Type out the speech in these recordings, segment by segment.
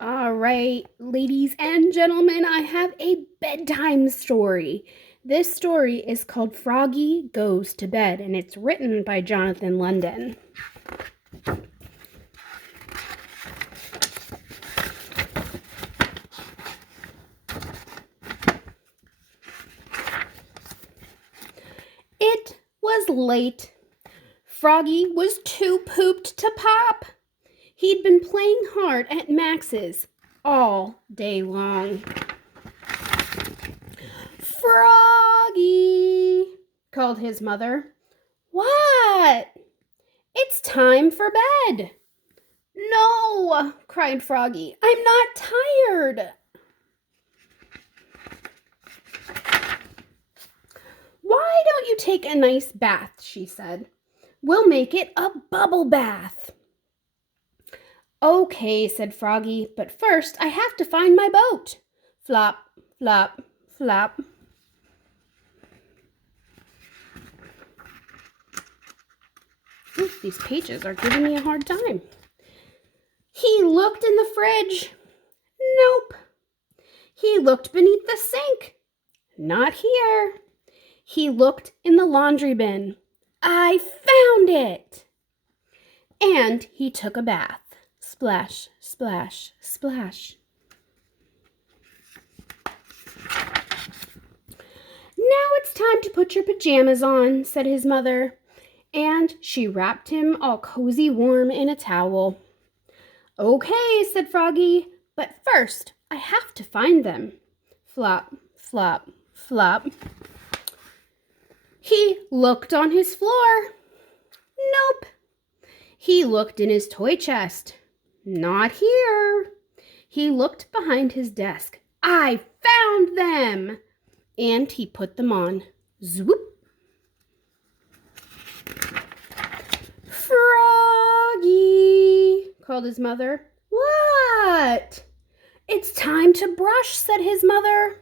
All right, ladies and gentlemen, I have a bedtime story. This story is called Froggy Goes to Bed, and it's written by Jonathan London. It was late. Froggy was too pooped to pop. He'd been playing hard at Max's all day long. Froggy, called his mother. What? It's time for bed. No, cried Froggy. I'm not tired. Why don't you take a nice bath, she said. We'll make it a bubble bath. Okay, said Froggy, but first I have to find my boat. Flop, flop, flop. Ooh, these pages are giving me a hard time. He looked in the fridge. Nope. He looked beneath the sink. Not here. He looked in the laundry bin. I found it. And he took a bath. Splash, splash, splash. Now it's time to put your pajamas on, said his mother. And she wrapped him all cozy warm in a towel. Okay, said Froggy, but first I have to find them. Flop, flop, flop. He looked on his floor. Nope. He looked in his toy chest. Not here. He looked behind his desk. I found them! And he put them on. Swoop. Froggy, called his mother. What? It's time to brush, said his mother.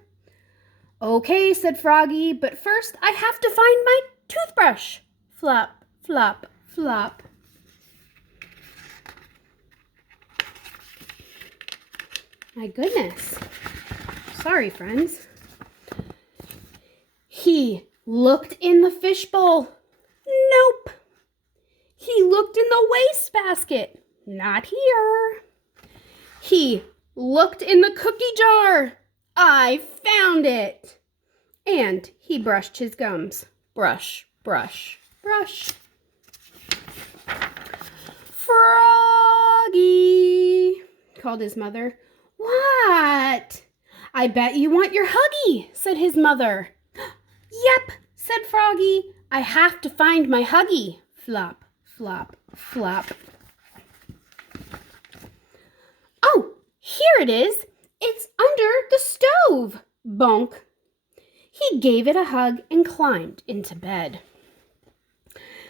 Okay, said Froggy, but first I have to find my toothbrush. Flop, flop, flop. My goodness. Sorry, friends. He looked in the fishbowl. Nope. He looked in the wastebasket. Not here. He looked in the cookie jar. I found it. And he brushed his gums. Brush, brush, brush. Froggy, called his mother. What? I bet you want your Huggy, said his mother. Yep, said Froggy. I have to find my Huggy. Flop, flop, flop. Oh, here it is. It's under the stove. Bonk. He gave it a hug and climbed into bed.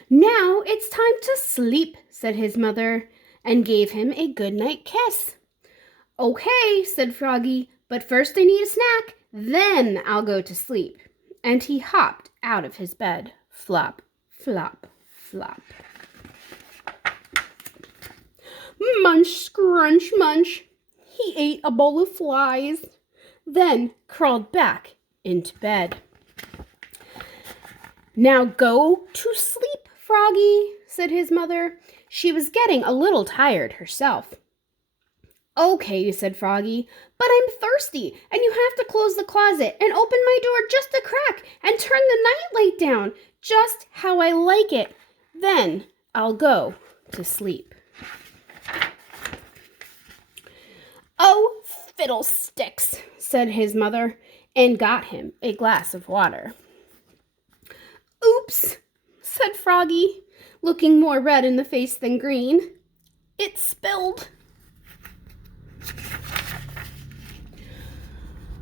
Now it's time to sleep, said his mother, and gave him a goodnight kiss. Okay, said Froggy, but first I need a snack, then I'll go to sleep. And he hopped out of his bed. Flop, flop, flop. Munch, scrunch, munch. He ate a bowl of flies, then crawled back into bed. Now go to sleep, Froggy, said his mother. She was getting a little tired herself. Okay, said Froggy, but I'm thirsty, and you have to close the closet and open my door just a crack and turn the nightlight down, just how I like it. Then I'll go to sleep. Oh, fiddlesticks, said his mother, and got him a glass of water. Oops, said Froggy, looking more red in the face than green. It spilled.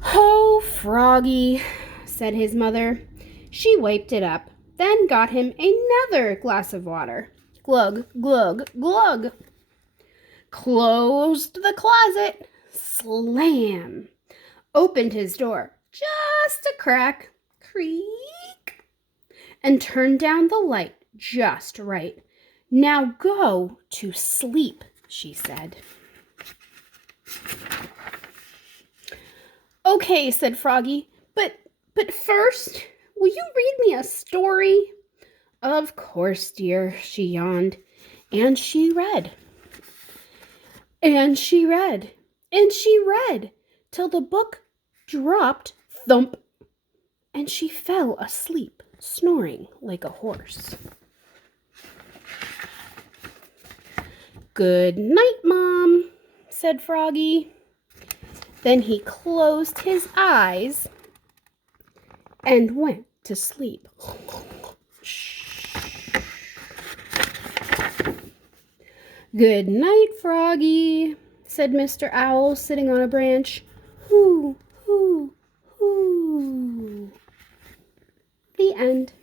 Oh, Froggy, said his mother. She wiped it up, then got him another glass of water. Glug, glug, glug. Closed the closet. Slam. Opened his door. Just a crack. Creak. And turned down the light just right. Now go to sleep, she said. Okay, said Froggy, but first, will you read me a story? Of course, dear, she yawned, and she read. And she read, and she read, till the book dropped thump, and she fell asleep, snoring like a horse. Good night, Mom, said Froggy. Then he closed his eyes and went to sleep. Good night, Froggy, said Mr. Owl, sitting on a branch. Hoo, hoo, hoo. The end.